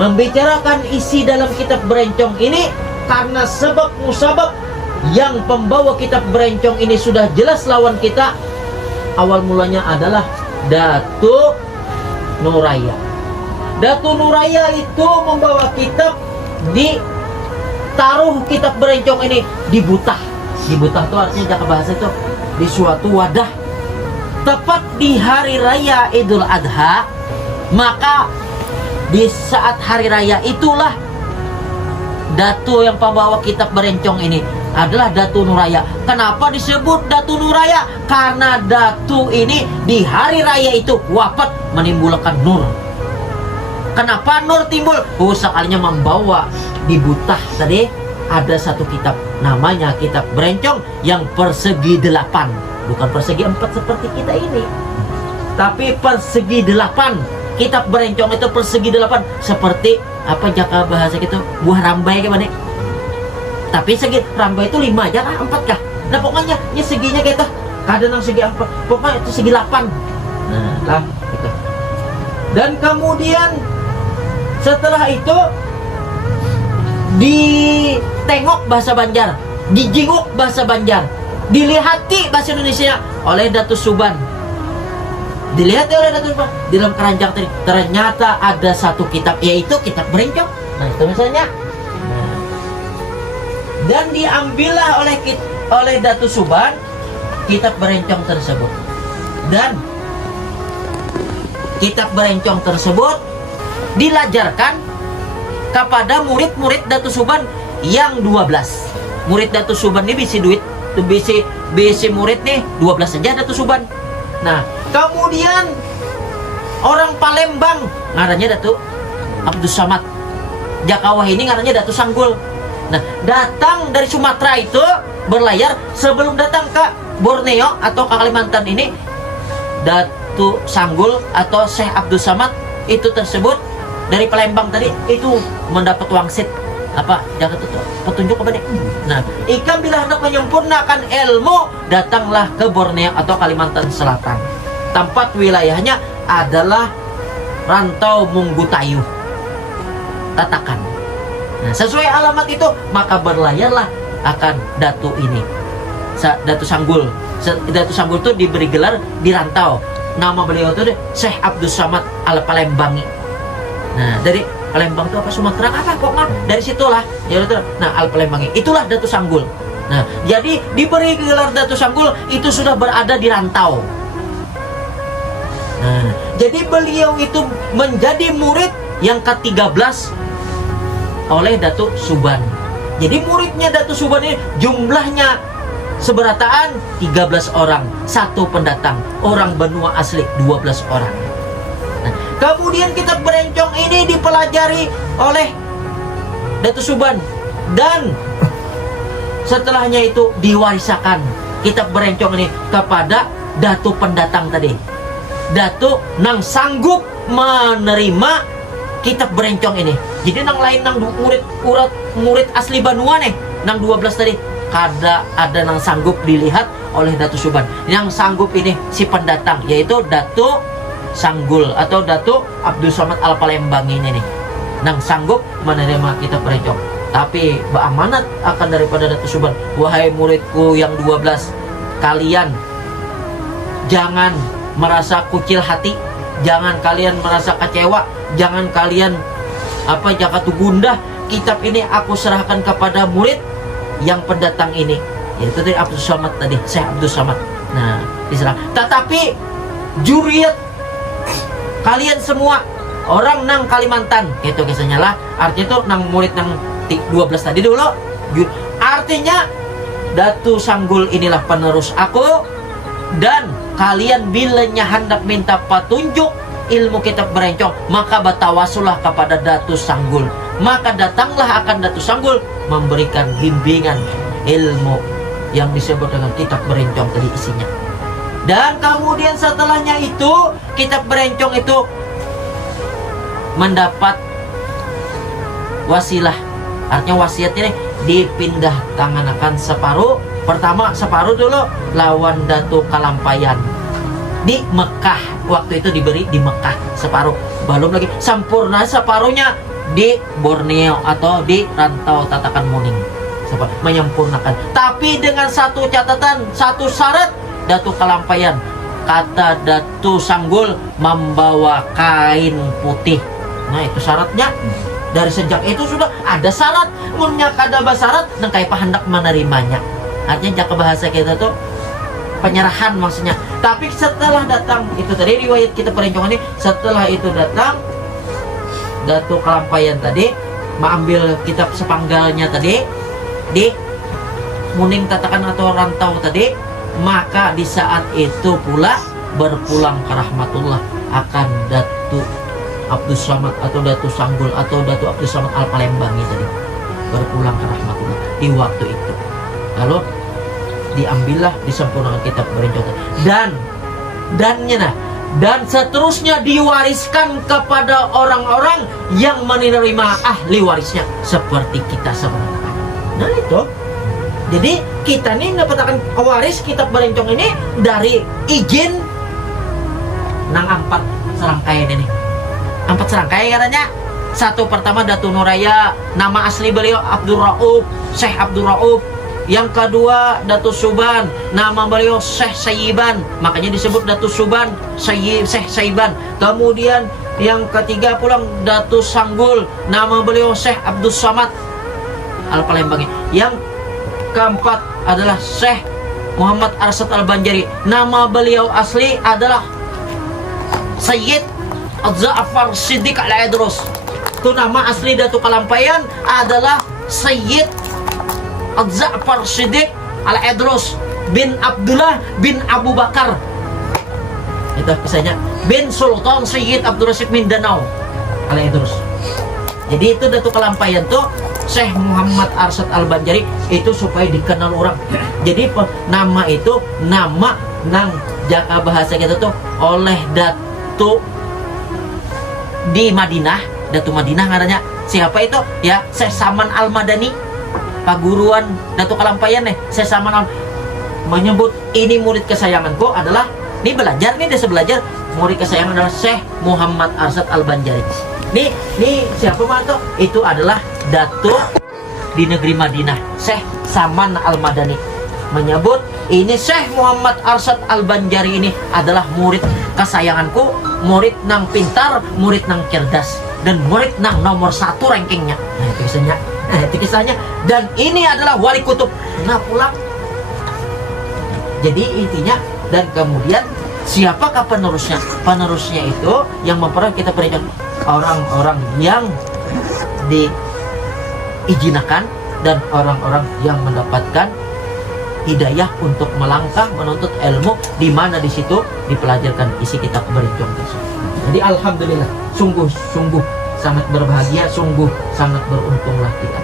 membicarakan isi dalam kitab berencong ini karena sebab musabab yang pembawa kitab berencong ini sudah jelas lawan kita. Awal mulanya adalah Datuk Nuraya. Datuk Nuraya itu membawa kitab, ditaruh kitab berencong ini di butah. Di butah itu artinya jaka bahasa itu di suatu wadah. Tepat di hari raya Idul Adha, maka di saat hari raya itulah Datu yang pembawa kitab berencong ini adalah Datu Nuraya. Kenapa disebut Datu Nuraya? Karena Datu ini di hari raya itu wafat menimbulkan nur. Kenapa nur timbul? Sekalinya membawa di butah tadi ada satu kitab, namanya kitab berencong yang persegi 8, bukan persegi 4 seperti kita ini, tapi persegi 8. Kitab berencong itu persegi 8 seperti apa jaka bahasa gitu, buah rambai gimana? Tapi segi rambai itu 5 aja kah? 4 kah? Nah pokoknya ya seginya gitu. Kadang segi 4, pokoknya itu segi 8. Nah lah gitu. Dan kemudian setelah itu ditengok bahasa Banjar, dijinguk bahasa Banjar, dilihati bahasa Indonesia oleh Datu Suban. Dilihat oleh Datu Suban di dalam keranjang tadi, ternyata ada satu kitab, yaitu kitab berencong. Nah itu misalnya. Nah, dan diambillah oleh Datu Suban kitab berencong tersebut. Dan kitab berencong tersebut dilajarkan kepada murid-murid Datu Suban yang 12. Murid Datu Suban ini bisi duit, bisi murid nih 12 saja Datu Suban. Nah, kemudian orang Palembang ngarannya Datu Abdus Samad. Jakawah ini ngarannya Datu Sanggul. Nah, datang dari Sumatera itu berlayar sebelum datang ke Borneo atau ke Kalimantan ini, Datu Sanggul atau Syekh Abdus Samad itu tersebut dari Palembang tadi itu mendapat wangsit apa jaga itu petunjuk apa nih. Nah, ikan bila hendak menyempurnakan ilmu datanglah ke Borneo atau Kalimantan Selatan. Tempat wilayahnya adalah Rantau Munggutayu Tatakan. Nah, sesuai alamat itu maka berlayarlah akan Datu ini, Datu Sanggul. Datu Sanggul itu diberi gelar di Rantau. Nama beliau itu Syekh Abdus Samad Al Palembangi. Nah, dari Palembang itu apa Sumatera apa kok mah dari situlah ya betul. Nah, Al Palembangi itulah Datu Sanggul. Nah, jadi diberi gelar Datu Sanggul itu sudah berada di Rantau. Nah, jadi beliau itu menjadi murid yang ke-13 oleh Datu Suban. Jadi muridnya Datu Suban ini jumlahnya seberataan 13 orang, satu pendatang, orang benua asli 12 orang. Nah, kemudian kitab berencong ini dipelajari oleh Datu Suban dan setelahnya itu diwarisakan kitab berencong ini kepada Datu pendatang tadi. Datu nang sanggup menerima kitab berencong ini. Jadi nang lain nang murid asli Banua nih, nang 12 tadi ada nang sanggup dilihat oleh Datu Suban. Yang sanggup ini si pendatang yaitu Datu Sanggul atau Datu Abdus Samad Al Palembangi ini nih, nang sanggup menerima kitab berencong. Tapi beramanat akan daripada Datu Suban, wahai muridku yang 12, kalian jangan merasa kucil hati, jangan kalian merasa kecewa, jangan kalian jakatu gundah. Kitab ini aku serahkan kepada murid yang pendatang ini, yaitu dari Abdus Samad tadi, Syekh Abdus Samad. Nah, diserah. Tetapi juriat kalian semua orang nang Kalimantan gitu kisahnya lah, artinya tuh nang murid nang 12 tadi dulu, artinya Datu Sanggul inilah penerus aku, dan kalian bilanya hendak minta petunjuk ilmu kitab berencong maka batawasulah kepada Datu Sanggul, maka datanglah akan Datu Sanggul memberikan bimbingan ilmu yang disebut dengan kitab berencong tadi isinya. Dan kemudian setelahnya itu kitab berencong itu mendapat wasilah, artinya wasiat ini dipindah tangankan separuh. Pertama separuh dulu lawan Datu Kalampayan di Mekah, waktu itu diberi di Mekah separuh, belum lagi sempurna separuhnya di Borneo atau di Rantau Tatakan Muning, menyempurnakan. Tapi dengan satu catatan, satu syarat, Datu Kalampayan, kata Datu Sanggul, membawa kain putih. Nah itu syaratnya. Dari sejak itu sudah ada syarat. Munnya kada syarat, dan kayak hendak menerimanya. Artinya jaka bahasa kita tuh penyerahan maksudnya. Tapi setelah datang itu tadi riwayat kita perencongan ini, setelah itu datang Datu Kalampayan tadi mengambil kitab sepanggalnya tadi di Muning Tatakan atau Rantau tadi, maka di saat itu pula berpulang ke rahmatullah akan Datu Abdul Samad atau Datu Sanggul atau Datu Abdul Samad Al-Palembangi tadi, berpulang ke rahmatullah di waktu itu. Lalu diambillah, disempurnakan kitab perencongan dan seterusnya diwariskan kepada orang-orang yang menerima ahli warisnya seperti kita sebenarnya. Nah itu. Jadi kita nih mendapatkan waris kitab berencong ini dari izin nang 4 serangkaian ini. 4 serangkaian katanya. Satu pertama Datu Nuraya, nama asli beliau Abdul Rauf, Syekh Abdul Rauf. Yang kedua Datu Suban, nama beliau Syekh Sayyiban, makanya disebut Datu Suban, Syekh Sayyiban. Kemudian yang ketiga pulang Datu Sanggul, nama beliau Syekh Abdul Samad Al-Palembangi. Yang keempat adalah Syekh Muhammad Arsad Al-Banjari, nama beliau asli adalah Sayyid Ja'far Siddiq Al-Idrus. Itu nama asli Datu Kalampayan adalah Sayyid Ja'far Siddiq Al-Idrus bin Abdullah bin Abu Bakar. Itu kisahnya, bin Sultan Sayyid Abdul Rasyid Mindanao Al-Idrus. Jadi itu Datu Kalampayan tuh Syekh Muhammad Arsad Al-Banjari itu supaya dikenal orang. Jadi nama itu nama nang jaka bahasa kita tuh oleh Datu di Madinah, Datu Madinah ngaranya. Siapa itu? Ya, Syekh Saman Al-Madani, paguruan Datu Kalampayan nih. Syekh Saman menyebut ini murid kesayanganku adalah, ini belajar nih, desa belajar, murid kesayangan adalah Syekh Muhammad Arsad Al-Banjari. Nih siapa mantu? Itu adalah Datu di negeri Madinah, Syekh Saman Al-Madani menyebut ini Syekh Muhammad Arsad Al-Banjari ini adalah murid kesayanganku, murid nang pintar, murid nang cerdas, dan murid nang nomor 1 rankingnya. Nah itu kisahnya. Dan ini adalah wali kutub. Nah pulang. Jadi intinya, dan kemudian siapakah penerusnya? Penerusnya itu yang memperoleh kita berikan orang-orang yang diizinakan dan orang-orang yang mendapatkan hidayah untuk melangkah menuntut ilmu, di mana di situ dipelajarkan isi kitab berencong tersebut. Jadi alhamdulillah, sungguh sangat berbahagia, sungguh sangat beruntunglah kita.